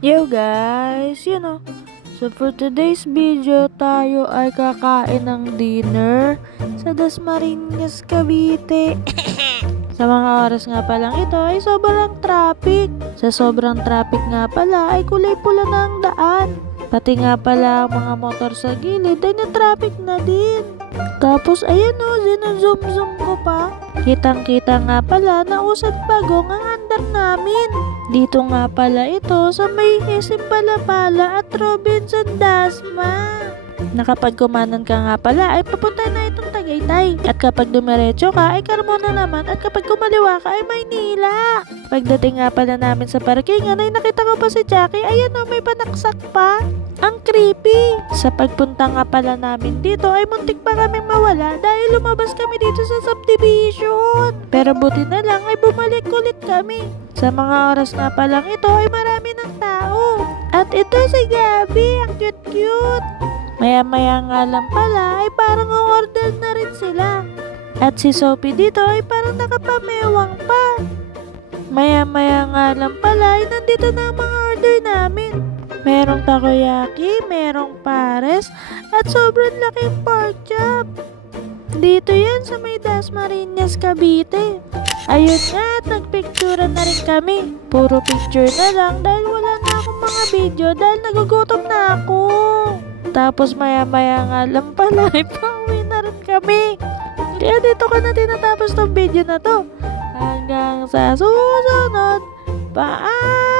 Yo guys, so for today's video tayo ay kakain ng dinner sa Dasmariñas, Cavite. Sa mga oras nga palang ito ay sobrang traffic. Sa sobrang traffic nga pala ay kulay pula na ang daan. Pati nga pala ang mga motor sa gilid ay na-traffic na din. Tapos ayan zoom ko pa. Kitang-kita nga pala na usad bagong ang andar namin. Dito nga pala ito sa may SM Palapala at Robinson Dasma. Na kapag kumanan ka nga pala ay papunta na itong Tagaytay. At kapag dumiretso ka ay Carmona naman at kapag kumaliwa ka ay Maynila. Pagdating nga pala namin sa parkingan ay nakita ko pa si Jackie. Ayan may panaksak pa. Ang creepy. Sa pagpunta nga pala namin dito ay muntik pa kaming mawala dahil lumabas kami dito sa subdivision. Pero buti na lang ay bumalik ulit kami. Sa mga oras nga palang ito ay marami ng tao. At ito si Gabi, ang cute-cute. Maya-maya nga lang pala ay parang o-order na rin sila. At si Sophie dito ay parang nakapamewang pa. Maya-maya nga lang pala ay nandito na ang mga order namin. Merong takoyaki, merong pares, at sobrang laking pork chop. Dito yan sa may Dasmariñas, Cavite. Ayun nga at nagpicturean na rin kami. Puro picture na lang dahil wala na akong mga video dahil nagugutom na ako. Tapos maya-maya nga lang pala ay pauwi na rin kami. Kaya dito ko na tinatapos tong video na to. Hanggang sa susunod. Paalam!